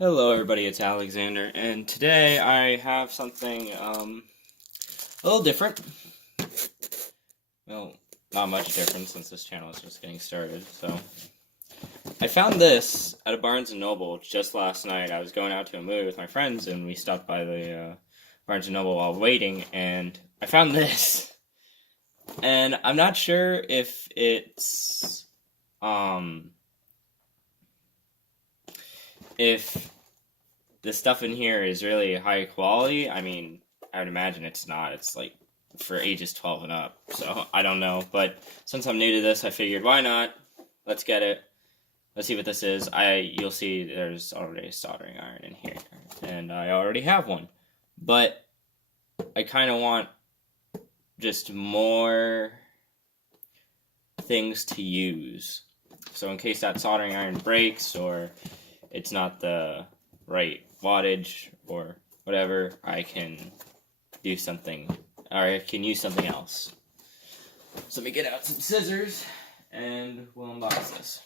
Hello everybody, it's Alexander, and today I have something a little different. Well, not much different since this channel is just getting started, so. I found this at a Barnes & Noble just last night. I was going out to a movie with my friends, and we stopped by the Barnes & Noble while waiting, and I found this. And I'm not sure if it's, if the stuff in here is really high quality. I mean, I would imagine it's not. It's like for ages 12 and up. So I don't know. But since I'm new to this, I figured why not? Let's get it. Let's see what this is. You'll see there's already a soldering iron in here. And I already have one. But I kind of want just more things to use. So in case that soldering iron breaks or it's not the right wattage or whatever, I can do something, or I can use something else. So let me get out some scissors and we'll unbox this.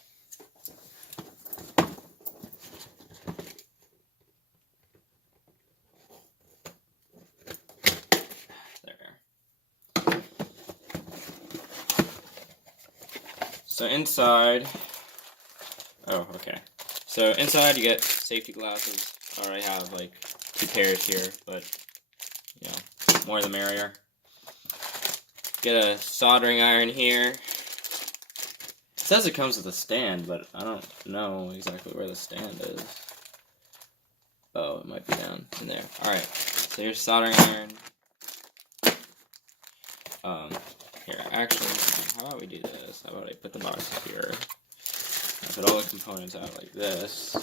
There. So inside, oh, okay. So inside you get safety glasses. I already have like 2 pairs here, but you know, more the merrier. Get a soldering iron here. It says it comes with a stand, but I don't know exactly where the stand is. Oh, it might be down in there. Alright, so here's soldering iron. Here, actually, how about we do this? How about I put the box here? I put all the components out like this, so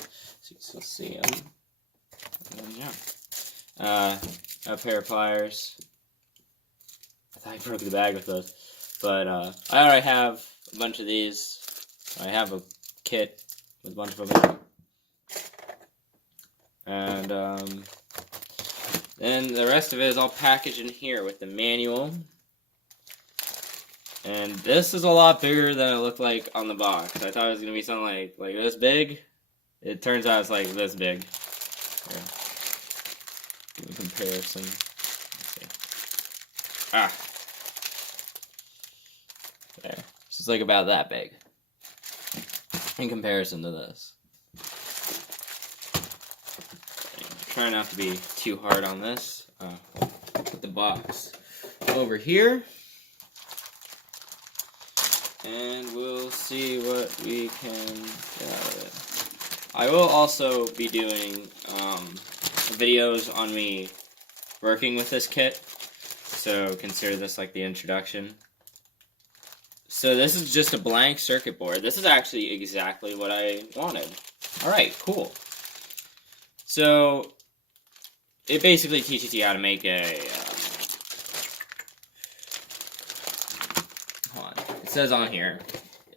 you can still see them. And yeah. A pair of pliers. I thought I broke the bag with those. But I already have a bunch of these. I have a kit with a bunch of them. And then the rest of it is all packaged in here with the manual. And this is a lot bigger than it looked like on the box. I thought it was going to be something like this big. It turns out it's like this big. Here. Give a comparison. Let's see. Ah. There. So it's like about that big. In comparison to this. Try not to be too hard on this. Put the box over here. And we'll see what we can get out of it. I will also be doing videos on me working with this kit, so consider this like the introduction. So this is just a blank circuit board. This is actually exactly what I wanted. Alright, cool. So it basically teaches you how to make a it says on here,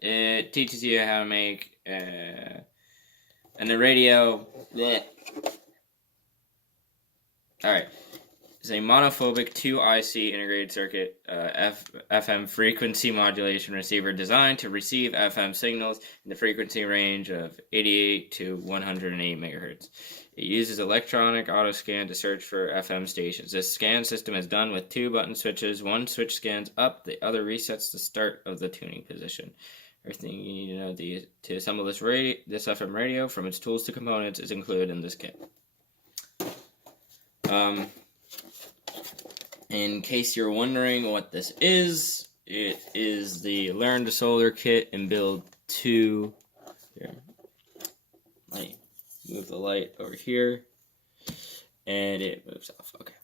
it teaches you how to make and the radio. Bleh. Alright, it's a monophobic 2IC integrated circuit FM frequency modulation receiver designed to receive FM signals in the frequency range of 88 to 108 megahertz. It uses electronic autoscan to search for FM stations. This scan system is done with 2 button switches. One switch scans up, the other resets the start of the tuning position. Everything you need to know to assemble this FM radio, from its tools to components, is included in this kit. In case you're wondering what this is, it is the Learn to Solder kit and build 2. Here. Move the light over here, and it moves off. Okay.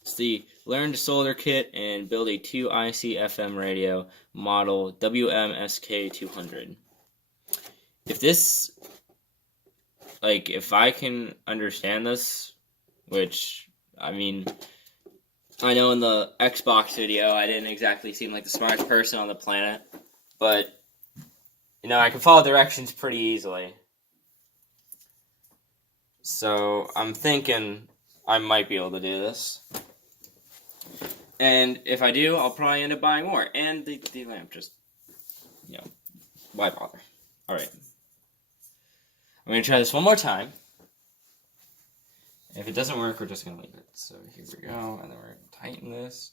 It's the Learn to Solder kit and build a 2IC FM radio, Model WMSK200. If I can understand this, which, I mean, I know in the Xbox video I didn't exactly seem like the smartest person on the planet, but, you know, I can follow directions pretty easily. So I'm thinking I might be able to do this. And if I do, I'll probably end up buying more. And the lamp just, you know, why bother? Alright. I'm going to try this one more time. If it doesn't work, we're just going to leave it. So here we go, and then we're going to tighten this.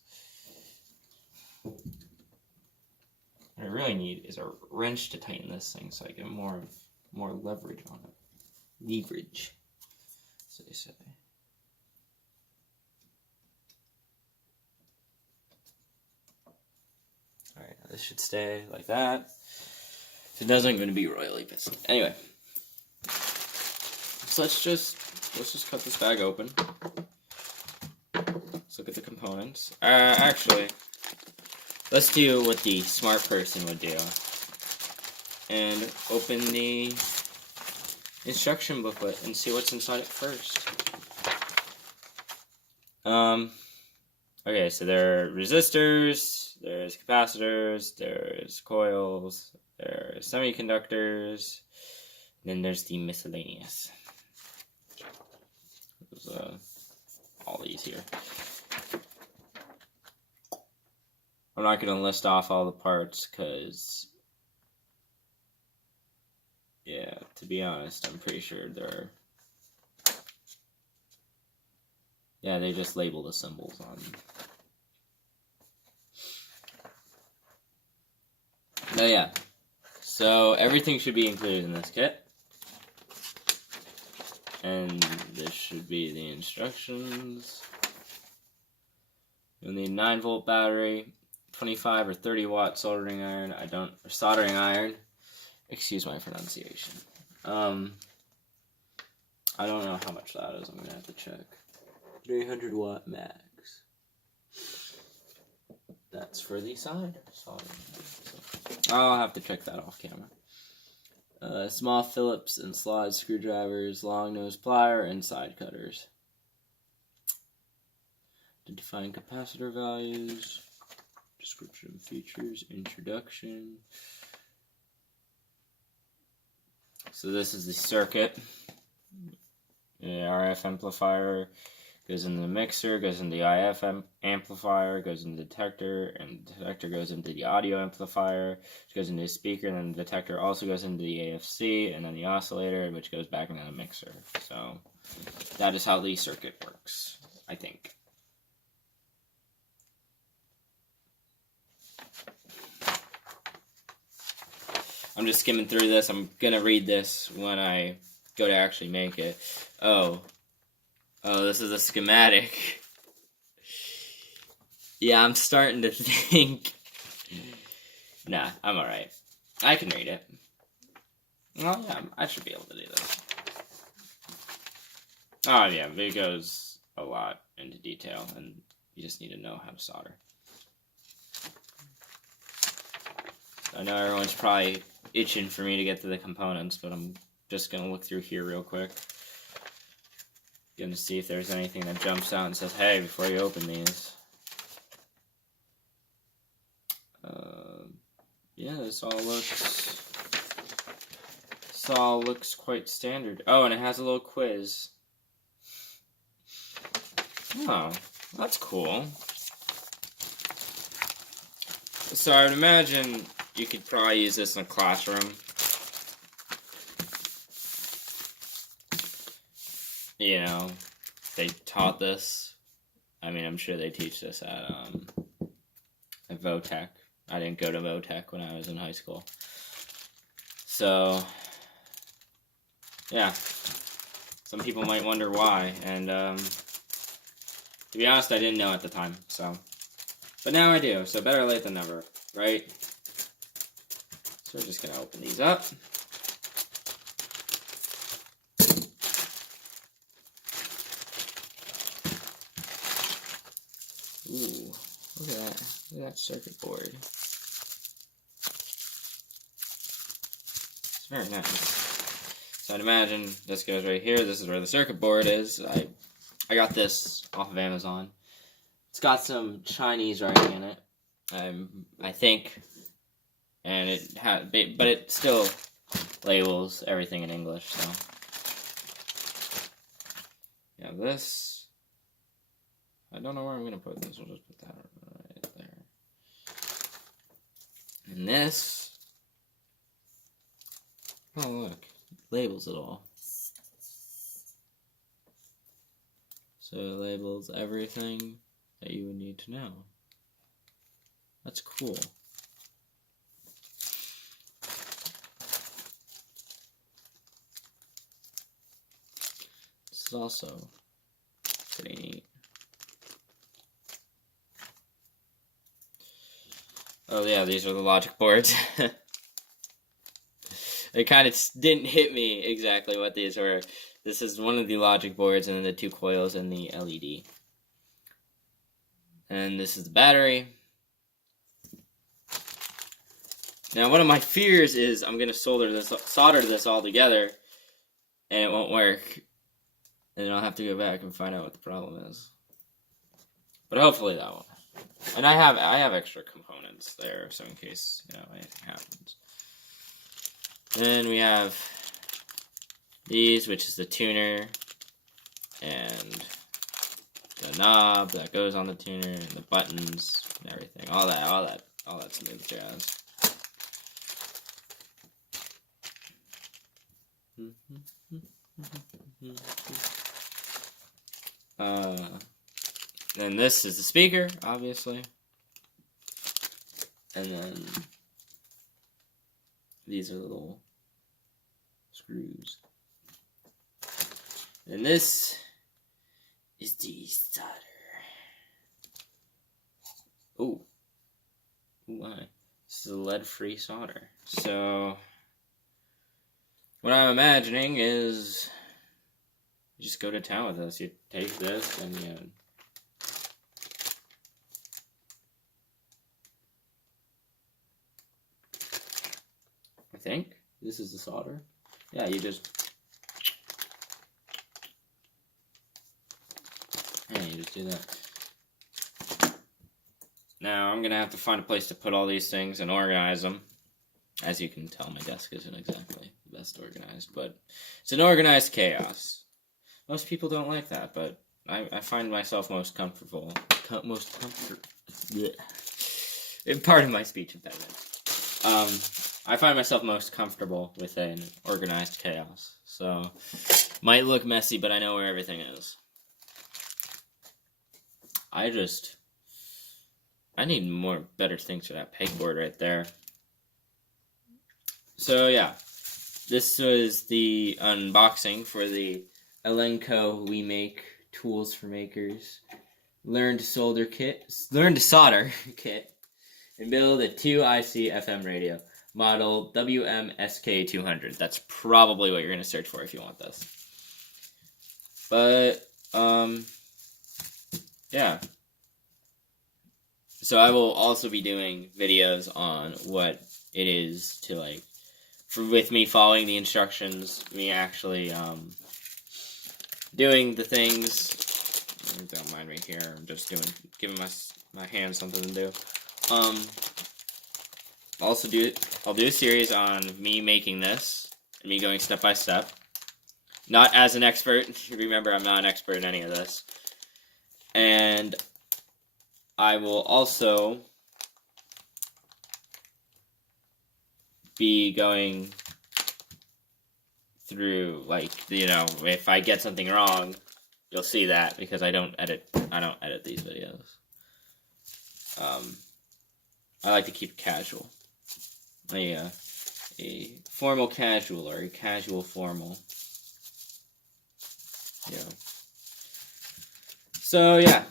What I really need is a wrench to tighten this thing so I get more leverage on it. Leverage, so they say. Alright, now this should stay like that. If it doesn't, I'm going to be royally pissed. Anyway. So let's just cut this bag open. Let's look at the components. Actually, let's do what the smart person would do. And open the instruction booklet and see what's inside it first. Okay, so there are resistors, there's capacitors, there's coils, there's semiconductors, and then there's the miscellaneous. There's all these here. I'm not going to list off all the parts because, yeah, to be honest, I'm pretty sure they're, yeah, they just label the symbols on them. No, yeah. So everything should be included in this kit. And this should be the instructions. You'll need 9-volt battery, 25 or 30 watt soldering iron. Soldering iron. Excuse my pronunciation. I don't know how much that is. I'm gonna have to check. 300 watt max. That's for the side soldering. So I'll have to check that off camera. Small Phillips and slide screwdrivers, long nose plier, and side cutters. To define capacitor values, description of features, introduction. So this is the circuit. The RF amplifier goes in the mixer, goes in the IF amplifier, goes in the detector, and the detector goes into the audio amplifier, which goes into the speaker, and then the detector also goes into the AFC, and then the oscillator, which goes back into the mixer. So that is how the circuit works, I think. I'm just skimming through this. I'm going to read this when I go to actually make it. Oh, this is a schematic. Yeah, I'm starting to think. Nah, I'm alright. I can read it. Well, yeah, I should be able to do this. Oh, yeah, it goes a lot into detail, and you just need to know how to solder. I know everyone's probably itching for me to get to the components, but I'm just going to look through here real quick. Going to see if there's anything that jumps out and says, hey, before you open these. Yeah, this all looks quite standard. Oh, and it has a little quiz. Oh, that's cool. So I would imagine you could probably use this in a classroom. You know, they taught this. I mean, I'm sure they teach this at Votech. I didn't go to Votech when I was in high school. So, yeah. Some people might wonder why, and to be honest, I didn't know at the time, so. But now I do, so better late than never, right? So we're just going to open these up. Ooh, look at that. Look at that circuit board. It's very nice. So I'd imagine this goes right here. This is where the circuit board is. I got this off of Amazon. It's got some Chinese writing in it, I think, and but it still labels everything in English. So yeah, this. I don't know where I'm gonna put this. We'll just put that right there. And this. Oh look, labels it all. So it labels everything that you would need to know. That's cool. This is also pretty neat. Oh yeah, these are the logic boards. It kind of didn't hit me exactly what these were. This is one of the logic boards, and then the 2 coils and the LED. And this is the battery. Now, one of my fears is I'm going to solder this all together, and it won't work. And then I'll have to go back and find out what the problem is. But hopefully that won't. And I have extra components there, so in case, anything happens. Then we have these, which is the tuner, and the knob that goes on the tuner, and the buttons, and everything. All that smooth jazz. Then this is the speaker, obviously. And then these are little screws. And this is the solder. Oh my. This is a lead-free solder. So what I'm imagining is you just go to town with this. You take this and you I think this is the solder. Yeah, you just do that. Now I'm gonna have to find a place to put all these things and organize them. As you can tell, my desk isn't exactly the best organized, but it's an organized chaos. Most people don't like that, but I find myself most comfortable. Pardon my speech impediment. I find myself most comfortable with an organized chaos. So, might look messy, but I know where everything is. I need better things for that pegboard right there. So yeah, this was the unboxing for the Elenco We Make Tools for Makers Learn to Solder kit, and build a 2 IC FM radio, Model WMSK200. That's probably what you're going to search for if you want this. But yeah. So I will also be doing videos on what it is to with me following the instructions, me actually doing the things. Don't mind me here. I'm just giving my hands something to do. I'll do a series on me making this, and me going step by step. Not as an expert. Remember, I'm not an expert in any of this. And I will also be going through, if I get something wrong, you'll see that, because I don't edit these videos. I like to keep it casual. A formal casual, or a casual formal. So yeah,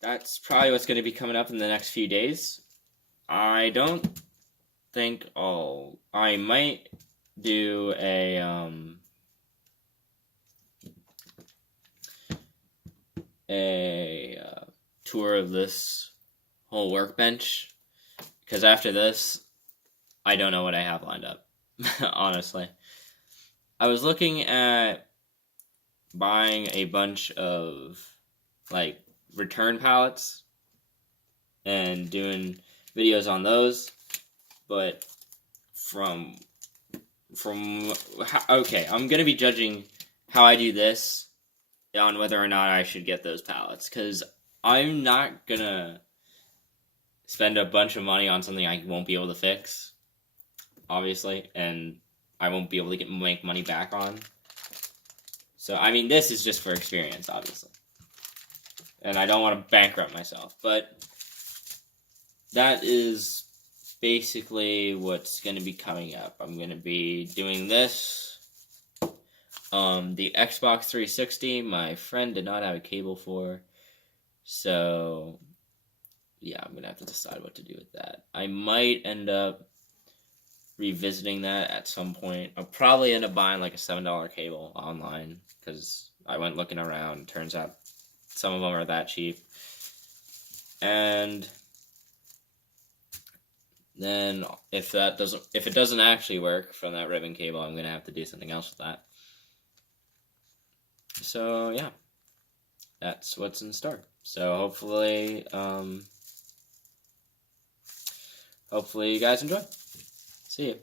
that's probably what's going to be coming up in the next few days. I don't think I might do a tour of this whole workbench, because after this, I don't know what I have lined up, honestly. I was looking at buying a bunch of, return pallets and doing videos on those, but okay, I'm going to be judging how I do this on whether or not I should get those pallets, because I'm not going to spend a bunch of money on something I won't be able to fix, obviously, and I won't be able to make money back on. So, I mean, this is just for experience, obviously. And I don't want to bankrupt myself. But that is basically what's going to be coming up. I'm going to be doing this. The Xbox 360, my friend did not have a cable for. So, yeah, I'm going to have to decide what to do with that. I might end up revisiting that at some point. I'll probably end up buying like a $7 cable online because I went looking around. Turns out some of them are that cheap. And then if it doesn't actually work from that ribbon cable, I'm gonna have to do something else with that. So yeah, that's what's in store. So hopefully you guys enjoy. See you.